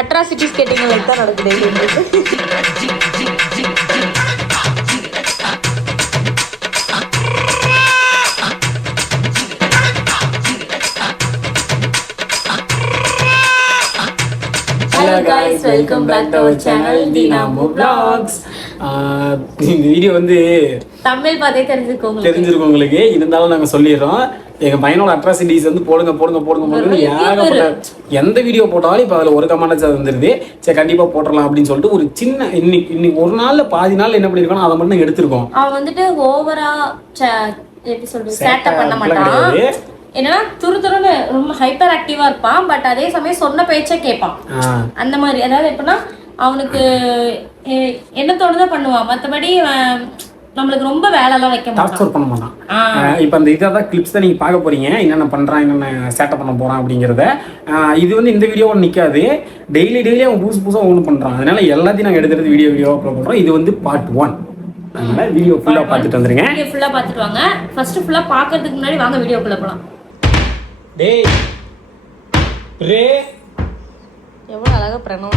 Atrocities கேட்டிங்க தான் நடக்குது. Hello guys, welcome back to our channel Dinamo Vlogs. இந்த வீடியோ வந்து தமிழ் பார்த்தே தெரிஞ்சிருக்கோம் உங்களுக்கு. இருந்தாலும் நாங்கள் சொல்லிடுறோம், எங்கள் பையனோட அட்ராசிட்டிஸ் வந்து போடுங்க ஏகப்பட்ட எந்த வீடியோ போட்டாலும் இப்போ அதில் ஒரு கமெண்ட்ஸ் அது வந்துடுது. சரி கண்டிப்பாக போட்டுடலாம் அப்படின்னு சொல்லிட்டு ஒரு சின்ன இன்னைக்கு ஒரு நாளில் பாதி நாள் என்ன பண்ணியிருக்கோம் அதை மட்டும் எடுத்திருக்கோம். அவன் வந்துட்டு ஓவரா எப்படி சொல்றது சேட்டை பண்ண மாட்டான். என்னன்னா துருன்னு ரொம்ப ஹைப்பர் ஆக்டிவா இருப்பான். பட் அதே சமயம் சொன்ன பேச்சை கேட்பான். அந்த மாதிரி அதாவது எப்படின்னா அவனுக்கு என்ன தோணுதான் பண்ணுவான். மற்றபடி நம்மளுக்கு ரொம்ப வேலைலாம் வைக்க பண்ண மாட்டான். இப்போ அந்த இதான் கிளிப்ஸ் தான் நீங்கள் பார்க்க போறீங்க, என்னென்ன பண்ணுறான் என்னென்ன சேட்டை பண்ண போகிறான் அப்படிங்கிறத. இது வந்து இந்த வீடியோவோட நிற்காது, டெய்லி அவன் புதுசாக ஒன்று பண்ணுறான். அதனால எல்லாத்தையும் நாங்கள் எடுத்துறது வீடியோ அப்லோட் பண்ணுறோம். இது வந்து பார்ட் 1. அதனால வீடியோ ஃபுல்லாக பார்த்துட்டு வந்துருங்க. வீடியோ ஃபுல்லாக பார்த்துட்டு வாங்க. ஃபர்ஸ்ட் ஃபுல்லாக பார்க்கறதுக்கு முன்னாடி வாங்க வீடியோக்குள்ளே போகலாம். டேய் ரே எவ்வளோ அழகாக பிரணவ்.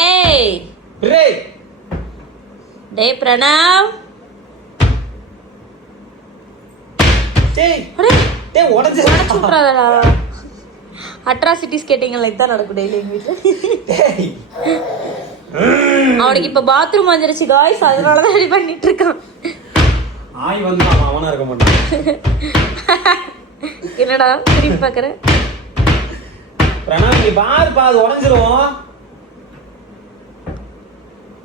ஏய் ரே டேய் பிரணவ். டேய் உடைச்சு விட்றாதடா. அட்ராசிட்டிஸ் கேட்டிங்களா இதான் நடக்கும் டெய்லி எங்கள் வீட்டில். அவனுக்கு இப்போ பாத்ரூம் வந்துருச்சு காய்ஸ், அதனால தான் ரெடி பண்ணிட்டு இருக்கான். ஆய் வந்து அவனா இருக்க மாட்டான். என்னடா திரும்பி பார்க்குறேன். பிரணவ் நீ பாருப்பா, அது உடைஞ்சிரும்.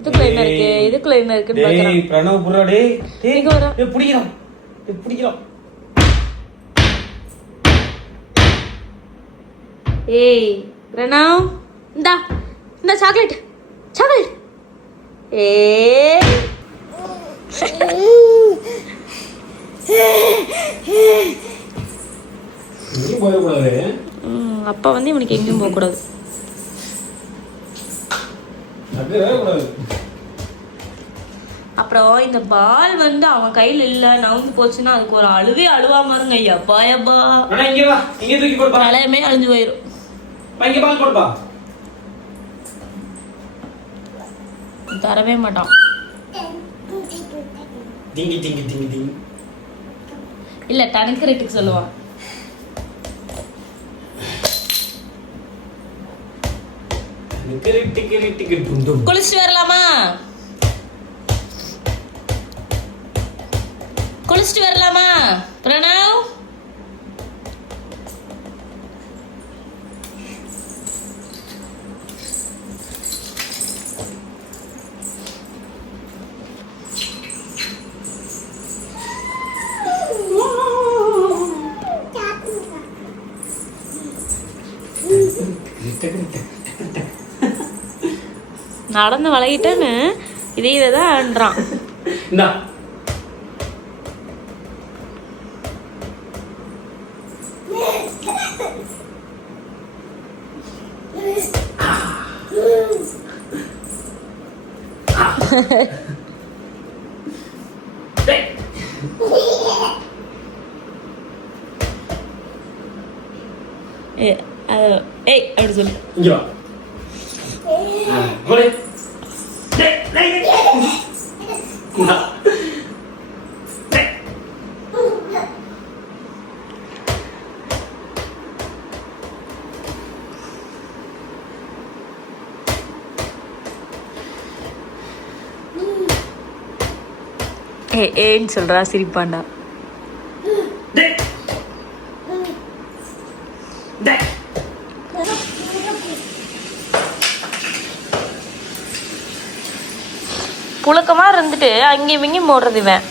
இதுக்குள்ள என்ன இருக்குன்னு பார்க்கறேன். டேய் பிரணவ் புரா டேய் புடிக்கிறான். ஏய் பிரணவ் இந்த சாக்லேட் அப்பா வந்து இவனுக்கு எங்கேயும் போகக்கூடாது. அப்புறம் இந்த பால் வந்து அவன் கையில் இல்லை நவுந்து போச்சுன்னா அதுக்கு ஒரு அழுவாம இருங்க. எப்பா நிலையமே அழிஞ்சு போயிடும். தரவே மாட்டான். இல்ல டனக்கரேட்டுக்கு சொல்லுவான். குளிச்சுட்டு வரலாமா? பிரணவ் நடந்து வளையிட்டேன்னு இதைதான் ஆன்றான். ஏய் அப்படி சொல்லு. ஏன்னு சொல்றா சிரிப்பாண்டா. புழுக்கமா இருந்துட்டு அங்கேயும் இங்கேயும் போடுறது இவன்.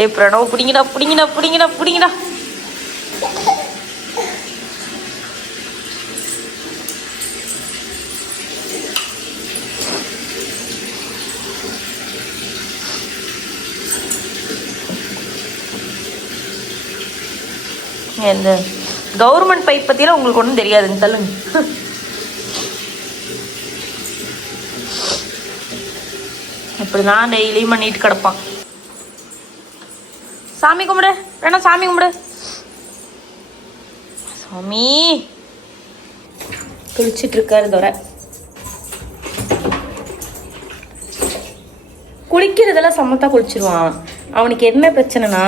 ஏய் பிரணவ் புடிங்கடா. இந்த கவர்மெண்ட் பைப் பற்றிலாம் உங்களுக்கு ஒன்றும் தெரியாதுங்க, தள்ளுங்க. இப்படி தான் டெய்லியும் பண்ணிட்டு கிடப்பான். சாமி கும்பிடு வேணா, சாமி கும்பிடு. சாமி குளிச்சிட்டு இருக்காரு தோரை. குளிக்கிறதெல்லாம் சமத்தா குளிச்சிருவான். அவனுக்கு என்ன பிரச்சனைனா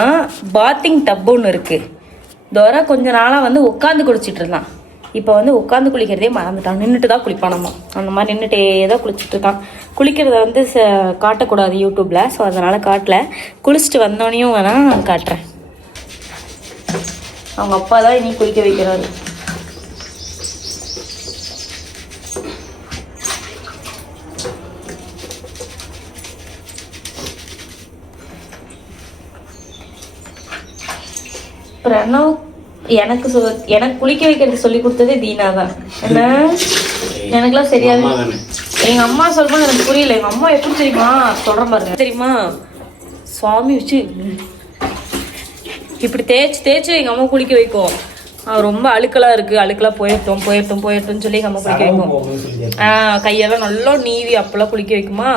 பாத்திங் டப் ஒன்று இருக்கு. தோரை கொஞ்ச நாளாக வந்து உட்காந்து குளிச்சிட்டு இருந்தான். இப்போ வந்து உட்காந்து குளிக்கிறதே மறந்துட்டான். நின்றுட்டு தான் குளிப்பானம்மா. அந்த மாதிரி நின்றுட்டே தான் குளிச்சுட்டு இருக்கான். குளிக்கிறத வந்து காட்டக்கூடாது யூடியூப்பில். ஸோ அதனால் காட்டல. குளிச்சுட்டு வந்தோடனையும் வேணால் காட்டுறேன். அவங்க அப்பா தான் இனி குளிக்க வைக்கிறாரு. பிரணவ் எனக்கு குளிக்க வைக்கிறது சொல்லி கொடுத்ததே தீனா தான். என்ன எனக்குலாம் சரியாது. எங்க அம்மா சொல்றது எனக்கு புரியல. எங்க அம்மா எப்படி தெரியுமா சொல்ற பாருங்க. தெரியுமா சுவாமி வச்சு இப்படி தேய்ச்சி எங்க அம்மா குளிக்க வைக்கும். ரொம்ப அழுக்கெல்லாம் இருக்கு, அழுக்கெல்லாம் போயிட்டோம்னு சொல்லி எங்க அம்மா குளிக்க வைக்கும். கையெல்லாம் நல்லா நீவி அப்பெல்லாம் குளிக்க வைக்குமா.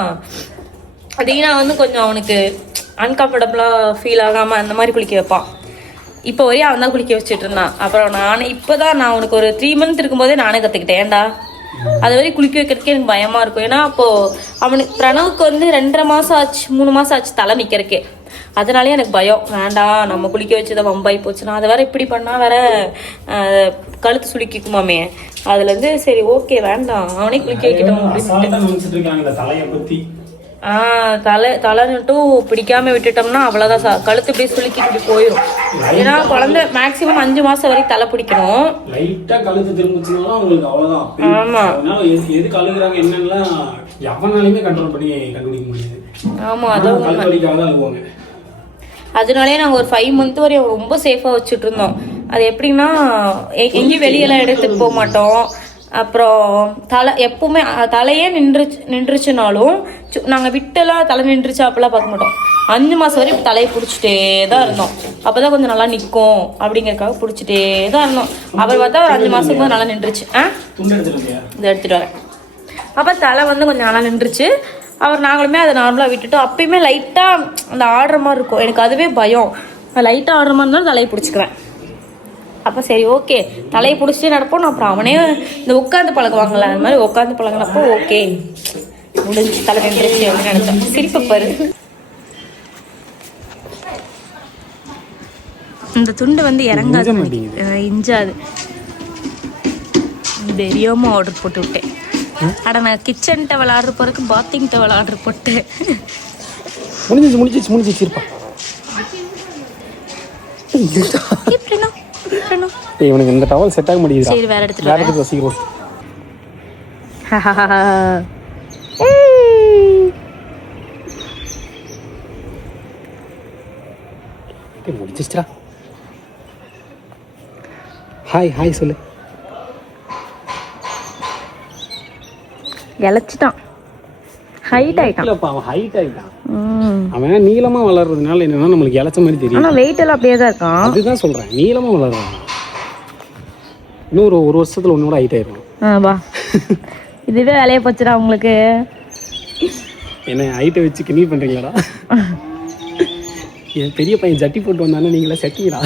தீனா வந்து கொஞ்சம் அவனுக்கு அன்கம்ஃபர்டபுளா ஃபீல் ஆகாம அந்த மாதிரி குளிக்க வைப்பான். இப்போ வரையும் அவன் தான் குளிக்க வச்சுட்டு இருந்தான். அப்புறம் நான் அவனுக்கு ஒரு 3 months இருக்கும்போதே நானே கற்றுக்கிட்டேன். ஏன்டா அது வரையும் குளிக்க வைக்கிறதுக்கே எனக்கு பயமாக இருக்கும். ஏன்னா அப்போது அவனுக்கு பிரணவுக்கு வந்து 2.5 மாதம் ஆச்சு, 3 மாதம் ஆச்சு தலை நிற்கிறக்கே. அதனாலே எனக்கு பயம். வேண்டாம் நம்ம குளிக்க வச்சுதான் வம்பாய் போச்சுன்னா அதை வேற இப்படி பண்ணால் வேற கழுத்து சுளுக்கிக்குமாமே. அதுலேருந்து சரி ஓகே வேண்டாம் அவனே குளிக்க வைக்கட்டும் அப்படின்னு. தலை மட்டும் பிடிக்காம விட்டுட்டோம்னா அவ்வளோதான். கழுத்து இப்படியே சுளுக்கி இப்படி போயிடும். ஏன்னா குழந்தை மேக்சிமம் 5 மாசம் வரைக்கும் தலை பிடிக்கணும். லைட்டா கழுத்து திரும்பிச்சுனாலும் அவங்களுக்கு அவ்வளவுதான். ஆமா, அதனால எதுக்கு அழுகுறாங்க என்னெல்லாம் எவனாலுமே கண்ட்ரோல் பண்ணி கண்டுபிடிக்க முடியாது. ஆமா, அதான் அழுவாங்க. அதனாலே நாங்கள் ஒரு 5 months வரையும் ரொம்ப சேஃபாக வச்சுட்டு இருந்தோம். அது எப்படின்னா எங்கேயும் வெளியெல்லாம் எடுத்துட்டு போக மாட்டோம். அப்புறம் எப்பவுமே தலையே நின்றுச்சுனாலும் நாங்கள் விட்டெல்லாம் தலை நின்றுச்சு அப்பெல்லாம் பார்க்க மாட்டோம். 5 மாதம் வரையும் தலையை பிடிச்சிட்டே தான் இருந்தோம். அப்போ தான் கொஞ்சம் நல்லா நிற்கும் அப்படிங்கிறதுக்காக பிடிச்சிட்டே தான் இருந்தோம். அப்புறம் பார்த்தா ஒரு 5 மாதத்துக்கு போது நல்லா நின்றுச்சு. இதை எடுத்துகிட்டு வரேன். அப்போ தலை வந்து கொஞ்சம் நல்லா நின்றுச்சு. அவர் நாங்களுமே அதை நார்மலாக விட்டுட்டோம். அப்பயுமே லைட்டாக அந்த ஆடுற மாதிரி இருக்கும். எனக்கு அதுவே பயம். லைட்டாக ஆடுற மாதிரி இருந்தாலும் தலையை பிடிச்சிக்குவேன். அப்போ சரி ஓகே தலையை பிடிச்சிட்டே நடப்போம். அப்புறம் அவனே இந்த உட்காந்து பழகுவாங்களே அது மாதிரி உட்காந்து பழகினப்போ ஓகே முடிஞ்சு தலை நின்றுச்சு அப்படின்னு நினைச்சோம். சிரிப்பு பாரு. இந்த துண்டு வந்து இறங்காது, இஞ்சாது. தெரியாம ஆர்டர் போட்டு விட்டேன். அட நான் கிச்சன்கிட்ட விளாடுற போறதுக்கு பாத்திங்கிட்ட விளாடுற போட்டேன். முடிஞ்சிச்சு இவனுக்கு இந்த டவல் செட் ஆக முடியுது. சரி வேற எடுத்துட்டு சீக்கிரம். முடிச்சிச்சுடா. ஹாய் சொல்லு. இழைச்சிட்டான். ஹைட் ஆயிட்டான். அவன் ஹைட் ஆயிட்டான். அவன் நீளமா வளர்றதுனால என்னன்னா நம்மளுக்கு இழைச்ச மாதிரி தெரியும். ஆனா வெயிட் எல்லாம் அப்படியே தான் இருக்கான். அதுதான் சொல்றேன், நீளமா வளர்றான். இன்னும் ஒரு வருஷத்துல ஒன்னோட ஹைட் ஆயிடும். வா இதுவே வேலையை போச்சுடா உங்களுக்கு. என்ன ஹைட்டை வச்சு கிணி பண்றீங்களாடா? என் பெரிய பையன் ஜட்டி போட்டு வந்தானே நீங்களா செட்டிங்களா?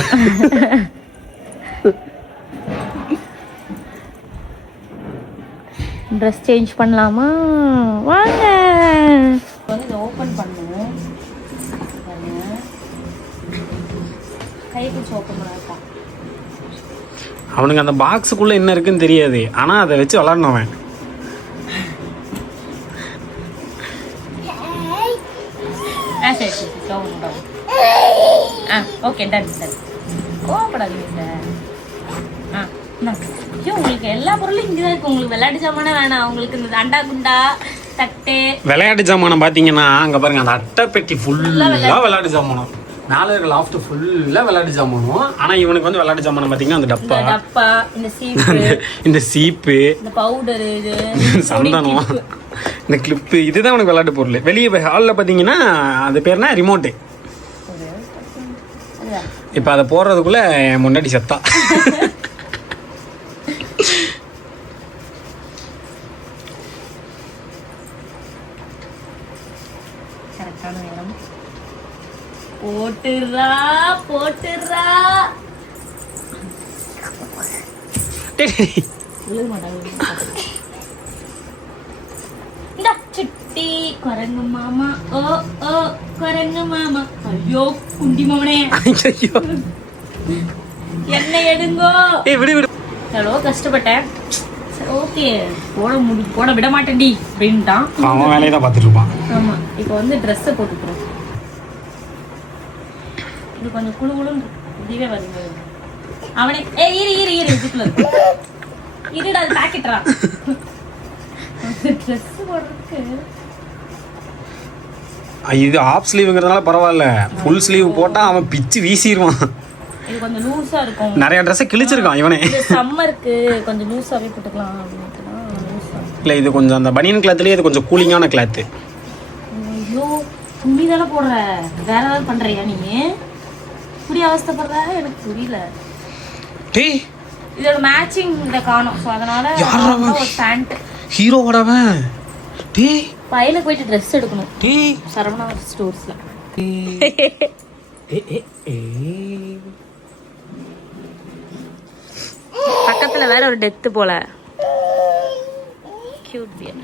ட்ரெஸ் சேஞ்ச் பண்ணலாமா? வாங்க வந்து ஓப்பன் பண்ணுவோம். கை கொஞ்சம் ஓப்பன் பண்ணாதான். அவனுக்கு அந்த பாக்ஸுக்குள்ள என்ன இருக்குன்னு தெரியாது. ஆனா அதை வச்சு விளாடணும் அவன். Okay done done. கோவப்படாதீங்க சார். உங்களுக்கு எல்லா பொருளும் இங்கதான் இருக்கு. உங்களுக்கு விளையாட்டு ஜாமானே வேணாம். உங்களுக்கு இந்த அண்டா குண்டா தட்டு விளையாட்டு ஜாமானம் பாத்தீங்கன்னா அங்க பாருங்க அந்த அட்டை பெட்டி ஃபுல்லா விளையாட்டு ஜாமானம். மேல இருக்க லாஃப்ட் ஃபுல்லா விளையாட்டு ஜாமானம். ஆனா இவனுக்கு வந்து விளையாட்டு ஜாமானம் பாத்தீங்கன்னா அந்த டப்பா, இந்த சீப்பு, இந்த பவுடர், இது சந்தனம், இந்த கிளிப்பு, இதுதான் உனக்கு விளையாட்டு பொருள். வெளியே ஹாலில் பாத்தீங்கன்னா அது பேர்னா ரிமோட்டு. இப்ப அதை போடுறதுக்குள்ள முன்னாடி செத்தா. போட்டுறா விழுக மாட்டாங்க. இந்த சிட்டி குரங்கு மாமா ஓ ஓ குரங்கு மாமா. ஐயோ குண்டி மாமனே என்ன எடுங்கோ. விடு விடு. எவ்வளோ கஷ்டப்பட்டேன். ஓகே போட விட மாட்டேன்டி அப்படின்ட்டான். அவன் வேலையை தான் பார்த்துட்டு இருப்பான். ஆமா இப்போ வந்து ட்ரெஸ்ஸை போட்டுக்கிறோம். இது கொஞ்சம் குழு குழுன்னு இதுவே வருது. அவனே இரு இதுக்குள்ள இருடா அது பாக்கெட்ரா. ட்ரெஸ் போடுறதுக்கு இது ஆஃப் ஸ்லீவுங்கிறதுனால பரவாயில்ல. ஃபுல் ஸ்லீவ் போட்டா அவன் பிச்சு வீசிடுவான். இது கொஞ்சம் லூஸா இருக்கும். நிறைய ட்ரெஸ்ஸை கிழிச்சிருக்கான் இவனே. இது சம்மருக்கு கொஞ்சம் லூஸாவே போட்டுக்கலாம் அப்படின்னு லூஸா. இல்லை இது கொஞ்சம் அந்த பனியன் கிளாத்லேயே இது கொஞ்சம் கூலிங்கான கிளாத்து. ஐயோ துணி தானே போடுற, வேற ஏதாவது பண்றியா நீ? புரிய அவஸ்தைப்படுற எனக்கு புரியல. டேய் இதோட மேட்சிங் இத காணோம். சோ அதனால ஒரு பேண்ட் ஹீரோவோடவன். டேய் பையனுக்கு போயிட்டு ட்ரெஸ் எடுக்கணும். டேய் சரவணா ஸ்டோர்ஸ்ல. பக்கத்துல வேற ஒரு டெத் போல. Cute bear.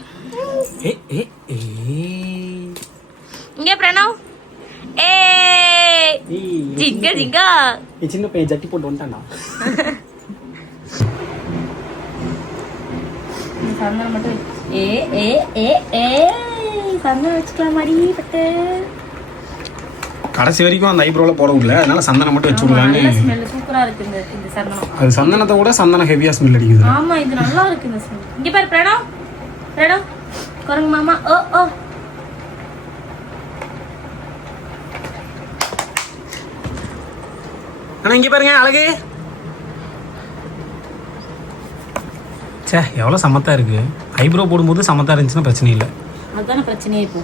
இங்க பிரணவ். ஜிங்கா ஜிங்கா. சின்ன பையன் ஜட்டி போட்டு வந்துட்டான்டா. சந்தனம் மட்டும் சந்தனம் வச்சுக்கலாம் மாதிரி பட்டு. கடைசி வரைக்கும் அந்த ஐப்ரோல போட விடல, அதனால சந்தனம் மட்டும் வச்சு விடலான்னு. ஸ்மெல் சூப்பரா இருக்கு இந்த சந்தனம். அது சந்தனத்தை விட சந்தனம் ஹெவியா ஸ்மெல் அடிக்குது. ஆமா இது நல்லா இருக்கு இந்த ஸ்மெல். இங்க பாரு பிரணவ் குரங்கு மாமா ஓ ஓ. ஆனா இங்க பாருங்க அழகு. சே எவ்வளோ சமத்தா இருக்கு. ஐப்ரோ போடும்போது சமத்தா இருந்துச்சுன்னா பிரச்சனை இல்லை. அதுதானே பிரச்சனையே. இப்போ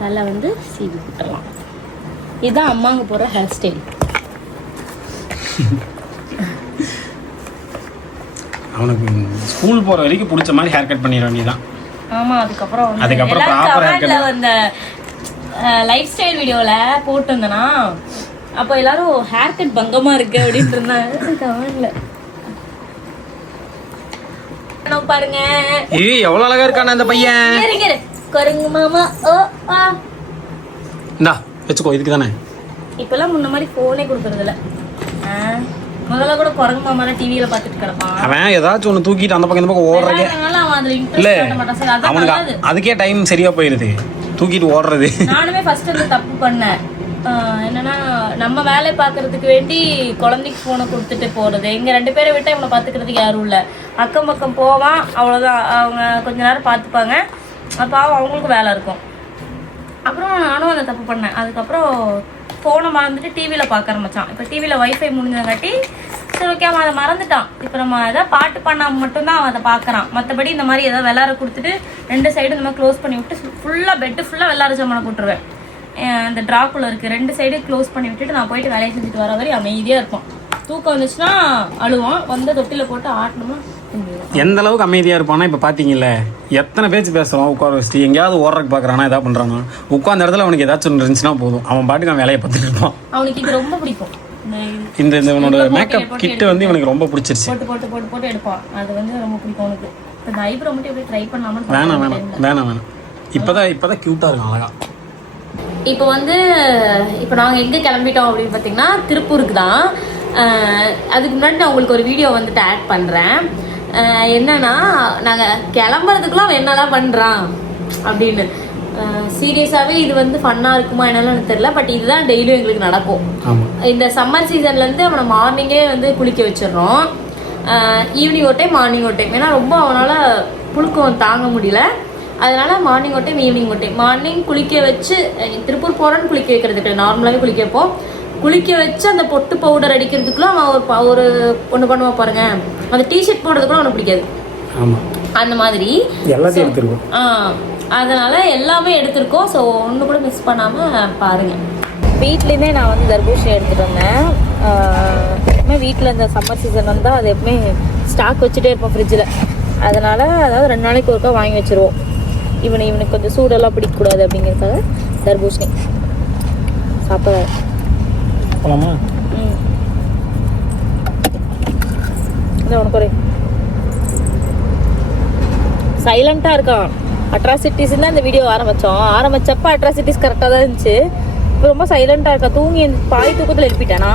தலை வந்து சீவி விட்டுறலாம். இதுதான் அம்மாங்க போடுற ஹேர் ஸ்டைல். அவனுக்கு ஸ்கூல் போற வரைக்கும் பிடிச்ச மாதிரி ஹேர் கட் பண்ணிட வேண்டியதான். ஆமா அதுக்கப்புறம் ப்ராப்பர் ஹேர் கட். அந்த லைஃப் ஸ்டைல் வீடியோல போட்டுருந்தேனா அப்போ எல்லாரும் ஹேர் கட் பங்கமா இருக்கு அப்படின்ட்டு இருந்தாங்க கமெண்ட்ல. பாருங்க ஏய் எவ்வளவு அழகா இருக்கானே அந்த பையன். குரங்கு மாமா ஓ ஆ. இந்தா வெச்சுக்கோ. இதுக்கு தானே இப்பெல்லாம் முன்ன மாதிரி போனே கொடுக்கறது இல்ல. முதல்ல கூட குரங்கு மாமா டிவியில பாத்துட்டு கிடப்பான். அவன் ஏதாச்சும் ஒன்று தூக்கிட்டு அந்த பக்கம் இந்த பக்கம் ஓடுறதே இல்லை. அவனுக்கு அதுக்கே டைம் சரியா போயிருது தூக்கிட்டு ஓடுறது. நானுமே ஃபர்ஸ்ட் அந்த தப்பு பண்ணேன். என்னன்னா நம்ம வேலை பார்க்கறதுக்கு வேண்டி குழந்தைக்கு ஃபோனை கொடுத்துட்டு போகிறது. இங்கே 2 பேரை விட்டால் இவனை பார்த்துக்கிறதுக்கு யாரும் இல்லை. அக்கம் பக்கம் போவான் அவ்வளோதான். அவங்க கொஞ்ச நேரம் பார்த்துப்பாங்க. அப்போ அவங்களுக்கும் வேலை இருக்கும். அப்புறம் நானும் அந்த தப்பு பண்ணேன். அதுக்கப்புறம் ஃபோனை மறந்துட்டு டிவியில் பார்க்க ஆரம்பித்தான். இப்போ டிவியில் வைஃபை முடிஞ்சங்காட்டி சரி ஓகே அவன் அதை மறந்துட்டான். இப்போ நம்ம எதாவது பாட்டு பண்ணால் மட்டும்தான் அவன் அதை பார்க்குறான். மற்றபடி இந்த மாதிரி எதாவது விளாட கொடுத்துட்டு 2 சைடு இந்த மாதிரி க்ளோஸ் பண்ணி விட்டு ஃபுல்லாக பெட்டு ஃபுல்லாக விளாட ஜாமான போட்டுருவேன். அந்த ட்ராக்குள்ள இருக்குது 2 சைடு க்ளோஸ் பண்ணி விட்டுட்டு நான் போயிட்டு வேலையை செஞ்சுட்டு வர வரை அமைதியாக இருப்பான். தூக்கம் வந்துச்சுன்னா அழுவான். வந்து தொட்டியில் போட்டு ஆட்டணுமா. எந்த அளவுக்கு அமைதியாக இருப்பானா இப்போ பார்த்தீங்கல்ல எத்தனை பேச்சு பேசுகிறோம். உட்கார வச்சுட்டு எங்கேயாவது ஓடுறதுக்கு பார்க்குறானா எதாவது பண்ணுறானா உட்காந்த இடத்துல அவனுக்கு ஏதாச்சும் ஒன்று இருந்துச்சுன்னா போதும் அவன் பாட்டுக்கு அவன் வேலையை பார்த்துட்டு இருப்பான். அவனுக்கு இது ரொம்ப பிடிக்கும். இந்த இவனோட மேக்கப் கிட்டு வந்து இவனுக்கு ரொம்ப பிடிச்சிருச்சு. போட்டு போட்டு போட்டு போட்டு எடுப்பான். அது வந்து ரொம்ப பிடிக்கும் அவனுக்கு. இந்த ஐப்ரோ மட்டும் எப்படி ட்ரை பண்ணாமல் வேணாம் இப்போதான் க்யூட்டாக இருக்கும் அழகா. இப்போ வந்து இப்போ நாங்கள் எங்கே கிளம்பிட்டோம் அப்படின்னு பார்த்தீங்கன்னா திருப்பூருக்கு தான். அதுக்கு முன்னாடி நான் உங்களுக்கு ஒரு வீடியோ வந்துட்டு ஆட் பண்ணுறேன். என்னன்னா நாங்கள் கிளம்புறதுக்குலாம் அவன் என்னெல்லாம் பண்ணுறான் அப்படின்னு. சீரியஸாகவே இது வந்து ஃபன்னாக இருக்குமா என்னெல்லாம் எனக்கு தெரியல. பட் இதுதான் டெய்லியும் எங்களுக்கு நடக்கும். இந்த சம்மர் சீசன்லேருந்து அவனை மார்னிங்கே வந்து குளிக்க வச்சிடறோம். ஈவினிங் ஒரு டைம் மார்னிங் ஒரு டைம். ஏன்னா ரொம்ப அவனால் புழுக்கம் தாங்க முடியல. அதனால மார்னிங் ஒரு டைம் ஈவினிங் ஒரு டைம். மார்னிங் குளிக்க வச்சு திருப்பூர் போகிறோன்னு குளிக்க வைக்கிறதுக்கு நார்மலாகவே குளிக்க வைப்போம். குளிக்க வச்சு அந்த பொட்டு பவுடர் அடிக்கிறதுக்குலாம் அவன் ஒரு ஒன்று பண்ணுவான் பாருங்க. அந்த டிஷர்ட் போடுறதுக்குலாம் அவனுக்கு பிடிக்காது. அந்த மாதிரி எல்லாத்தையும் எடுத்துருக்கோம். அதனால எல்லாமே எடுத்திருக்கோம். ஸோ ஒன்று கூட மிஸ் பண்ணாமல் பாருங்கள். வீட்லேயுமே நான் வந்து தர்பூசணி எடுத்துகிட்டு வந்தேன். எப்பவுமே வீட்டில் இந்த சம்மர் சீசன் வந்தால் அது எப்பவுமே ஸ்டாக் வச்சுட்டே இருப்போம் ஃப்ரிட்ஜில். அதனால் அதாவது 2 நாளைக்கு ஒருக்கா வாங்கி வச்சுருவோம். இவனுக்கு கொஞ்சம் சூடெல்லாம் பிடிக்கக்கூடாது அப்படிங்கிறதுக்காக தர்பூசணி சாப்பிட. இந்த உனக்கு ஒரு சைலண்ட்டாக இருக்கான். அட்ராசிட்டிஸ் தான் இந்த வீடியோ ஆரம்பிச்சப்ப அட்ராசிட்டிஸ் கரெக்டாக தான் இருந்துச்சு. இப்போ ரொம்ப சைலண்ட்டாக இருக்கா. தூங்கி பாய் தூக்கத்தில் எழுப்பிட்டானா,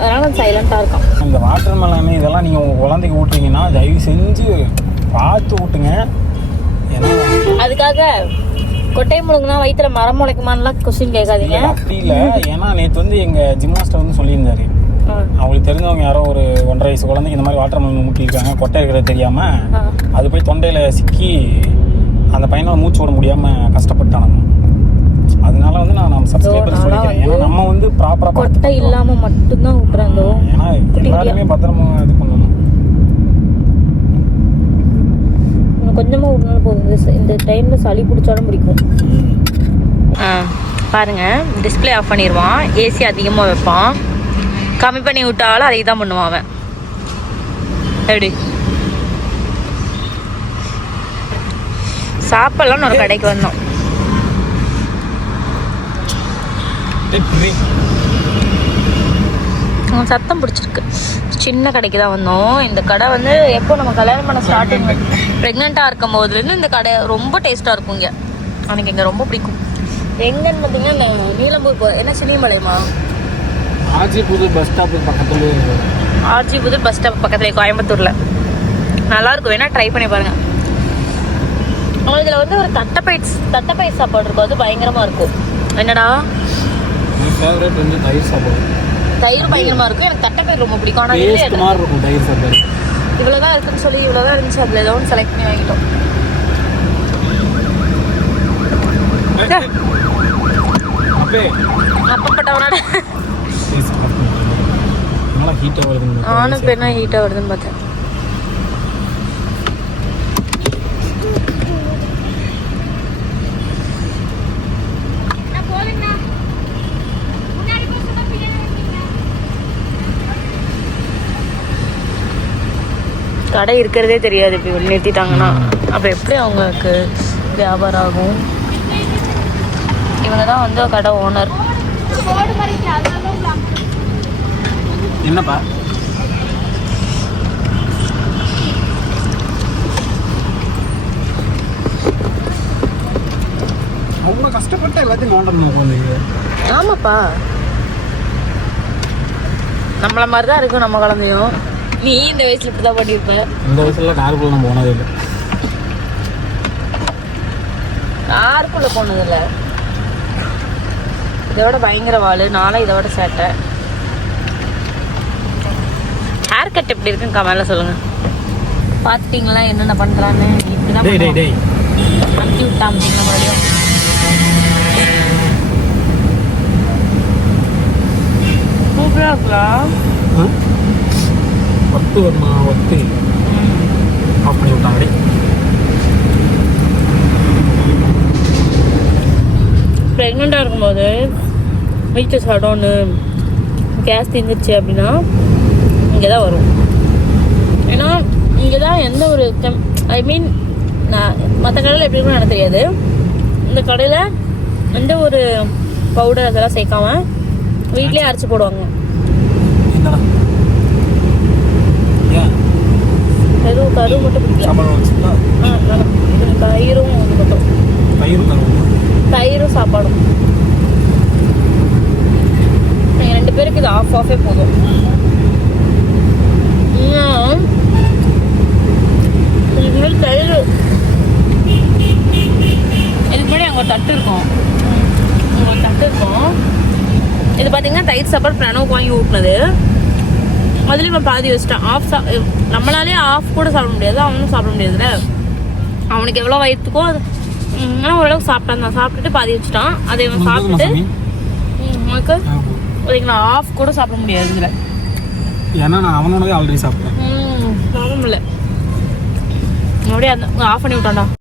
அதனால சைலண்ட்டாக இருக்கான். இந்த வாட்டர் மெலன் இதெல்லாம் நீங்கள் உங்கள் குழந்தைக்கு ஊட்டுறீங்கன்னா தயவு செஞ்சு பார்த்து ஊட்டுங்க. ஏன்னா அதுக்காக கொட்டை முழுங்குனா வயிற்றுல மரம் முளைக்குமான்லாம் கொஸ்டின் கேட்காதீங்க. அப்படி இல்லை. ஏன்னா நேற்று வந்து எங்கள் ஜிம் மாஸ்டர் வந்து சொல்லியிருந்தாரு, அவங்களுக்கு தெரிஞ்சவங்க யாரோ ஒரு 1.5 வயசு குழந்தைக்கு இந்த மாதிரி வாட்டர் மெலன் ஊட்டியிருக்காங்க, கொட்டை இருக்கிறது தெரியாமல். அது போய் தொண்டையில் சிக்கி அந்த பையனால் மூச்சு விட முடியாமல் கஷ்டப்பட்டானுங்க. அதனால வந்து நம்ம சப்ஸ்கிரைபர் சொல்லிக்கிறேன். ஏன்னா நம்ம வந்து ப்ராப்பராக கொட்டை இல்லாமல் மட்டும்தான் விட்டுறாங்க. ஏன்னா எல்லாருமே பத்திரமா இது பண்ணணும். கொஞ்சமாக விட்டுனாலும் போதும். இந்த டைமில் சளி பிடிச்சாலும் பிடிக்கும். பாருங்க, டிஸ்பிளே ஆஃப் பண்ணிடுவான். ஏசி அதிகமாக வைப்பான். கம்மி பண்ணி விட்டாலும் அதை தான் பண்ணுவான் அவன். எப்படி சாப்பிடலாம் ஒரு கடைக்கு வந்தோம். சத்தம் பிடிச்சிருக்கு. சின்ன கடைக்கு தான் வந்தோம். இந்த கடை வந்து எப்போ நம்ம கல்யாணம் பண்ண ஸ்டார்டிங் ப்ரெக்னெண்ட்டாக இருக்கும் போதுலேருந்து இந்த கடை ரொம்ப டேஸ்ட்டாக இருக்கும். இங்கே எனக்கு இங்கே ரொம்ப பிடிக்கும். எங்கன்னு பார்த்தீங்கன்னா இந்த நீலம்பூர் என்ன சினிமலைமா ஆர்ஜி புதூர் பஸ் ஸ்டாப் பக்கத்துலேயே. ஆர்ஜி புதூர் பஸ் ஸ்டாப் பக்கத்துலேயே கோயம்புத்தூரில். நல்லாயிருக்கும், வேணால் ட்ரை பண்ணி பாருங்கள். இதில் வந்து ஒரு தட்டைப்பயிர் சாப்பாடு இருக்கும். அது பயங்கரமாக இருக்கும். என்னடா ஃபேவரட் வந்து தயிர் சாப்பாடு. தயிர் பயங்கரமாக இருக்கும். எனக்கு தட்டைப்பயிர் ரொம்ப பிடிக்கும். ஆனால் இருக்கும் தயிர் சாப்பாடு. இவ்வளோதான் இருக்குன்னு சொல்லி இவ்வளோதான் இருந்துச்சு. அதில் ஏதோ ஒன்று செலக்ட் பண்ணி வாங்கிட்டோம். அப்பப்பட்டவனோட ஆணும் பெண்ணா ஹீட்டாக வருதுன்னு பார்த்தேன். கடை இருக்கிறதே தெரியாது. இப்போ நிறுத்திட்டாங்கன்னா அப்போ எப்படி அவங்களுக்கு வியாபாரம் ஆகும்? இவங்க தான் வந்து கடை ஓனர். என்னப்பா அவ்வளோ கஷ்டப்பட்டு எல்லாத்தையும் நோண்டணும். ஆமாப்பா, நம்மள மாதிரி தான் இருக்கும் நம்ம குழந்தையும். நீ இந்த வயசுல இப்படி தான் பண்ணியிருப்ப. இந்த வயசுல காருக்குள்ள நம்ம போனது இல்லை. காருக்குள்ள போனது இல்லை. இதோட பயங்கர வாழு. நாளை இதோட சேட்டை. ஹேர் கட் எப்படி இருக்குன்னு கமெண்ட்ல சொல்லுங்க. பார்த்துட்டீங்களா என்னென்ன பண்றான்னு? அமுத்தி விட்டாம மறுபடியும் சூப்பரா இருக்கலாம். ஒத்து வருமா? ஒத்து ஆஃப் பண்ணி விட்டாங்க. ப்ரெக்னெண்ட்டாக இருக்கும்போது வீட்டு சடோன்னு கேஸ் தீர்ந்துருச்சு அப்படின்னா இங்கே தான் வரும். ஏன்னா இங்கே தான் எந்த ஒரு ஐ மீன் நான் மற்ற கடையில் எப்படி இருக்குன்னு எனக்கு தெரியாது. இந்த கடையில் எந்த ஒரு பவுடர் அதெல்லாம் சேர்க்காம வீட்லேயே அரைச்சி போடுவாங்க. வெறும் கரு மட்டும் பிடிக்கல. தயிரும் மட்டும். தயிரும் சாப்பாடும். எங்கள் 2 பேருக்கு இது ஆஃபே போதும். தயிர் இதுக்கு முன்னாடி அங்கே ஒரு தட்டு இருக்கும். இது பார்த்தீங்கன்னா தயிர் சாப்பாடு பிரணவுக்கு வாங்கி ஊட்டினது. அதுலேயும் நம்ம பாதி வச்சுட்டேன். நம்மளாலே ஆஃப் கூட சாப்பிட முடியாது, அவனும் சாப்பிட முடியாதுல்ல. அவனுக்கு எவ்வளோ வயிற்றுக்கோ ஆனால் ஓரளவுக்கு சாப்பிட்டுட்டு பாதி வச்சுட்டான். அதை இவன் சாப்பிட்டுட்டு உனக்கு ஓகேங்களா ஆஃப் கூட சாப்பிட முடியாது இதில். ஏன்னா நான் அவனோடவே ஆல்ரெடி சாப்பிட்டேன். சாப்பிட முடியல. அப்படியே அந்த ஆஃப் பண்ணி விட்டான்டா.